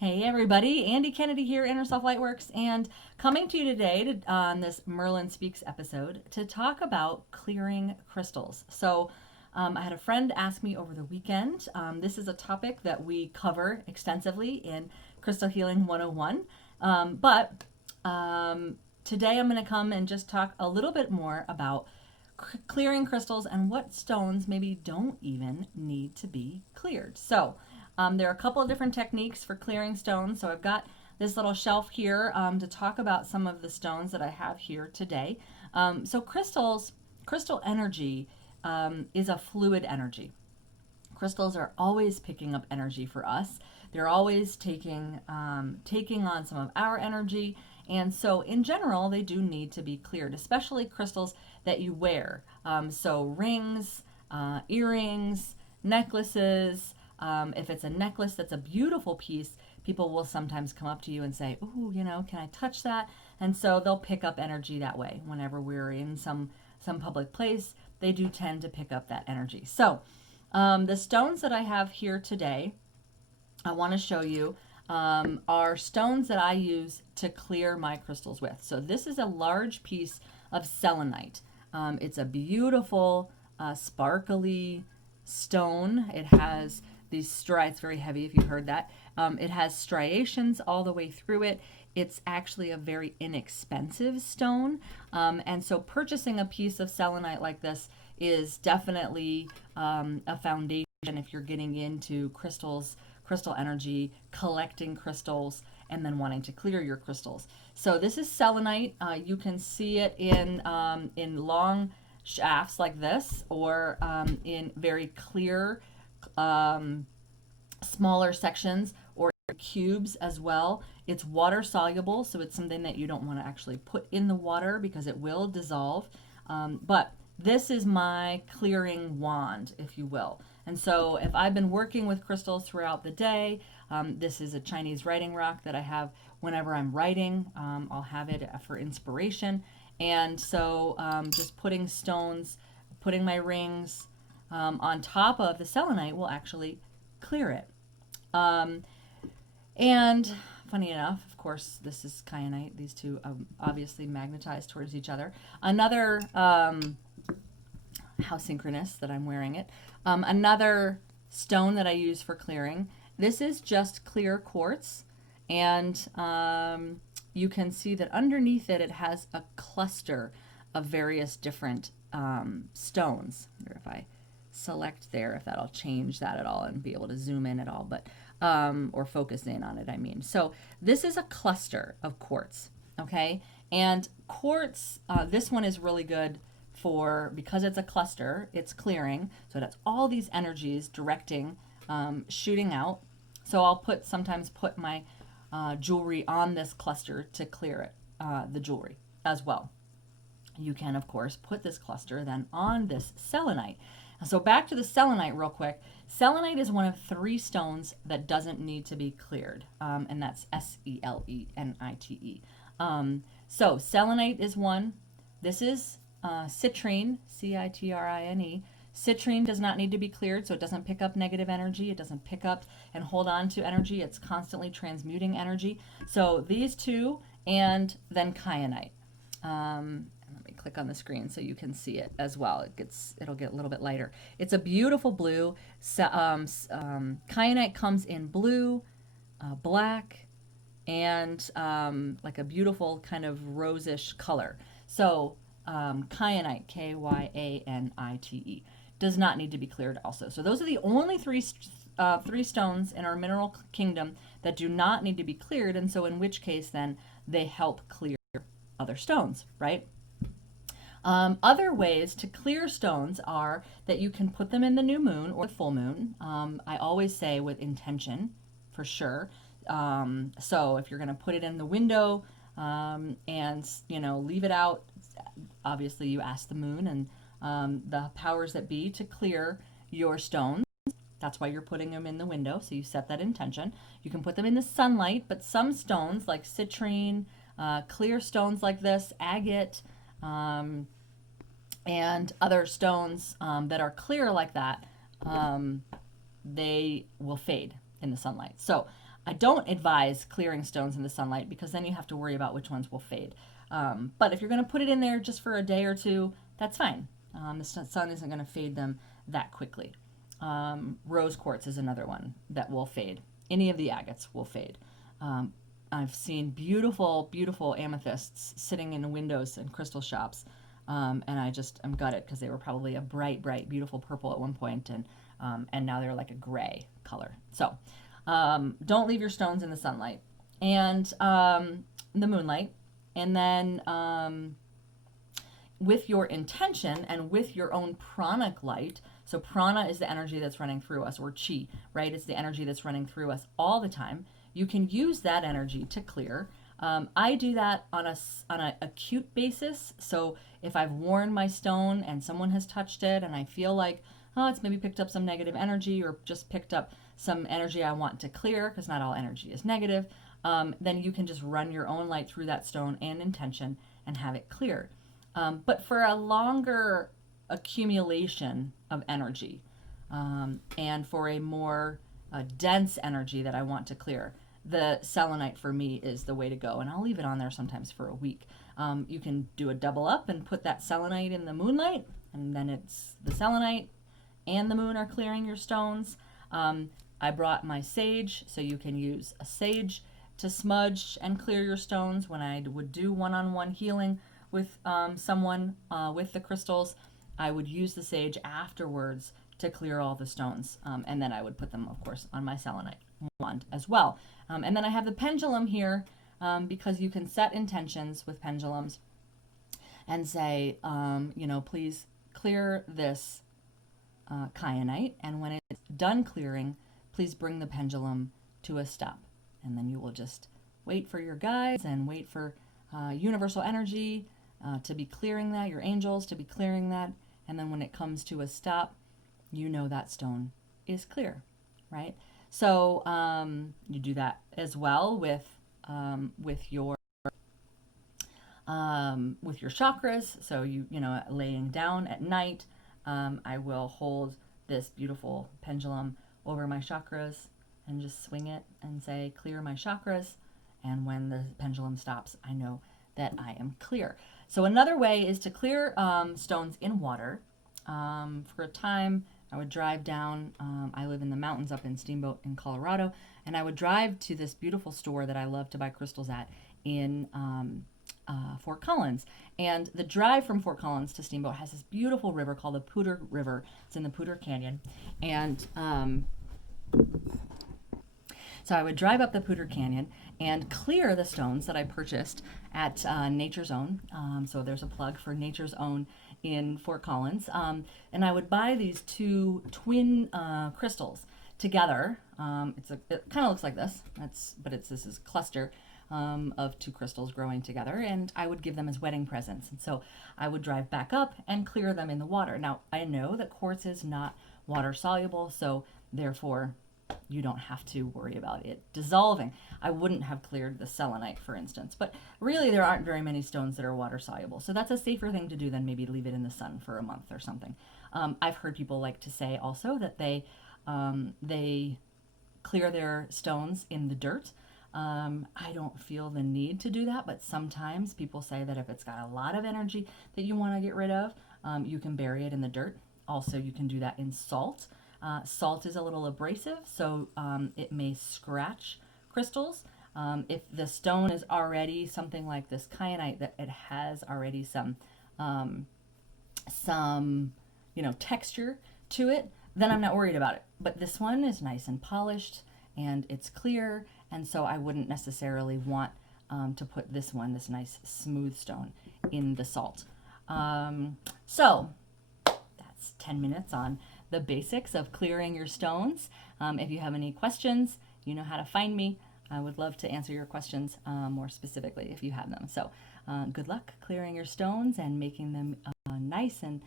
Hey everybody, Andy Kennedy here, Inner Self Lightworks, and coming to you today on this Merlin Speaks episode to talk about clearing crystals. I had a friend ask me over the weekend. This is a topic that we cover extensively in Crystal Healing 101. But today I'm going to come and just talk a little bit more about clearing crystals and what stones maybe don't even need to be cleared. There are a couple of different techniques for clearing stones. So I've got this little shelf here to talk about some of the stones that I have here today. Crystal energy is a fluid energy. Crystals are always picking up energy for us. They're always taking on some of our energy, and so in general, they do need to be cleared, especially crystals that you wear. So rings, earrings, necklaces. If it's a necklace that's a beautiful piece, people will sometimes come up to you and say, "Ooh, can I touch that?" And so they'll pick up energy that way. Whenever we're in some public place, they do tend to pick up that energy. The stones that I have here today, I want to show you, are stones that I use to clear my crystals with. So this is a large piece of selenite. It's a beautiful, sparkly stone. It has these it's very heavy if you heard that. It has striations all the way through it. It's actually a very inexpensive stone. And so purchasing a piece of selenite like this is definitely a foundation if you're getting into crystals, crystal energy, collecting crystals, and then wanting to clear your crystals. So this is selenite. You can see it in long shafts like this, or in very clear, smaller sections, or cubes as well. It's water soluble, so it's something that you don't want to actually put in the water because it will dissolve. But this is my clearing wand, if you will. And so if I've been working with crystals throughout the day, this is a Chinese writing rock that I have whenever I'm writing. I'll have it for inspiration. And so just putting stones, putting my rings on top of the selenite will actually clear it. And funny enough, of course, this is kyanite. These two obviously magnetized towards each other. Another, how synchronous that I'm wearing it. Another stone that I use for clearing. This is just clear quartz. And you can see that underneath it, it has a cluster of various different stones. I wonder if I select there, if that'll change that at all and be able to zoom in at all, but or focus in on it, I mean. So this is a cluster of quartz, okay? And quartz, this one is really good because it's a cluster, it's clearing, so that's all these energies directing, shooting out. So I'll sometimes put my jewelry on this cluster to clear it, the jewelry as well. You can, of course, put this cluster then on this selenite. So back to the selenite real quick. Selenite is one of 3 stones that doesn't need to be cleared, and that's Selenite. So selenite is one. This is citrine, Citrine. Citrine does not need to be cleared, so it doesn't pick up negative energy. It doesn't pick up and hold on to energy. It's constantly transmuting energy. So these two, and then kyanite. Let me click on the screen so you can see it as well. It'll get a little bit lighter. It's a beautiful blue. Kyanite comes in blue, black, and like a beautiful kind of rosish color. So kyanite, Kyanite, does not need to be cleared also. So those are the only three stones in our mineral kingdom that do not need to be cleared, and so in which case then they help clear other stones, right? Other ways to clear stones are that you can put them in the new moon or the full moon. I always say with intention, for sure. So if you're going to put it in the window and leave it out, obviously you ask the moon and the powers that be to clear your stones. That's why you're putting them in the window, so you set that intention. You can put them in the sunlight, but some stones like citrine, clear stones like this, agate, and other stones that are clear like that, they will fade in the sunlight. So I don't advise clearing stones in the sunlight because then you have to worry about which ones will fade. But if you're going to put it in there just for a day or two, that's fine. The sun isn't going to fade them that quickly. Rose quartz is another one that will fade. Any of the agates will fade. I've seen beautiful, beautiful amethysts sitting in windows in crystal shops. And I'm gutted because they were probably a bright, bright, beautiful purple at one point, and now they're like a gray color. So don't leave your stones in the sunlight and the moonlight. And then with your intention and with your own pranic light. So prana is the energy that's running through us, or chi, right? It's the energy that's running through us all the time. You can use that energy to clear. I do that on an acute basis. So if I've worn my stone and someone has touched it and I feel like, oh, it's maybe picked up some negative energy or just picked up some energy I want to clear, because not all energy is negative, then you can just run your own light through that stone and intention and have it clear. But for a longer accumulation of energy, and for a more dense energy that I want to clear, the selenite for me is the way to go. And I'll leave it on there sometimes for a week. You can do a double up and put that selenite in the moonlight, and then it's the selenite and the moon are clearing your stones. I brought my sage, so you can use a sage to smudge and clear your stones. When I would do one-on-one healing with someone with the crystals, I would use the sage afterwards to clear all the stones. And then I would put them, of course, on my selenite wand as well. And then I have the pendulum here because you can set intentions with pendulums and say, please clear this kyanite. And when it's done clearing, please bring the pendulum to a stop. And then you will just wait for your guides and wait for universal energy to be clearing that, your angels to be clearing that. And then when it comes to a stop, you know that stone is clear, right? So you do that as well with your chakras. So laying down at night, I will hold this beautiful pendulum over my chakras and just swing it and say, clear my chakras. And when the pendulum stops, I know that I am clear. So another way is to clear stones in water. For a time, I would drive down. I live in the mountains up in Steamboat in Colorado, and I would drive to this beautiful store that I love to buy crystals at in Fort Collins. And the drive from Fort Collins to Steamboat has this beautiful river called the Poudre River. It's in the Poudre Canyon. And so I would drive up the Poudre Canyon and clear the stones that I purchased at Nature's Own. So there's a plug for Nature's Own in Fort Collins. And I would buy these two twin crystals together. It kind of looks like this. This is a cluster of two crystals growing together, and I would give them as wedding presents. And so I would drive back up and clear them in the water. Now, I know that quartz is not water soluble, so therefore you don't have to worry about it dissolving. I wouldn't have cleared the selenite, for instance, but really there aren't very many stones that are water soluble. So that's a safer thing to do than maybe leave it in the sun for a month or something. I've heard people like to say also that they clear their stones in the dirt. I don't feel the need to do that, but sometimes people say that if it's got a lot of energy that you want to get rid of, you can bury it in the dirt. Also, you can do that in salt. Salt is a little abrasive, so it may scratch crystals. If the stone is already something like this kyanite, that it has already some texture to it, then I'm not worried about it. But this one is nice and polished, and it's clear, and so I wouldn't necessarily want to put this nice smooth stone in the salt. So that's 10 minutes on the basics of clearing your stones. If you have any questions, you know how to find me. I would love to answer your questions more specifically if you have them. So good luck clearing your stones and making them nice and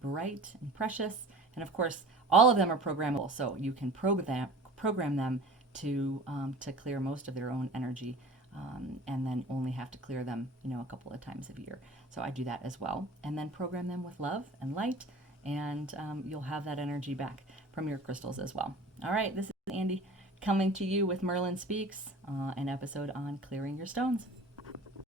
bright and precious. And of course, all of them are programmable, so you can program them to clear most of their own energy, and then only have to clear them, a couple of times a year. So I do that as well, and then program them with love and light, and you'll have that energy back from your crystals as well. All right, this is Andy. coming to you with Merlin Speaks, an episode on clearing your stones.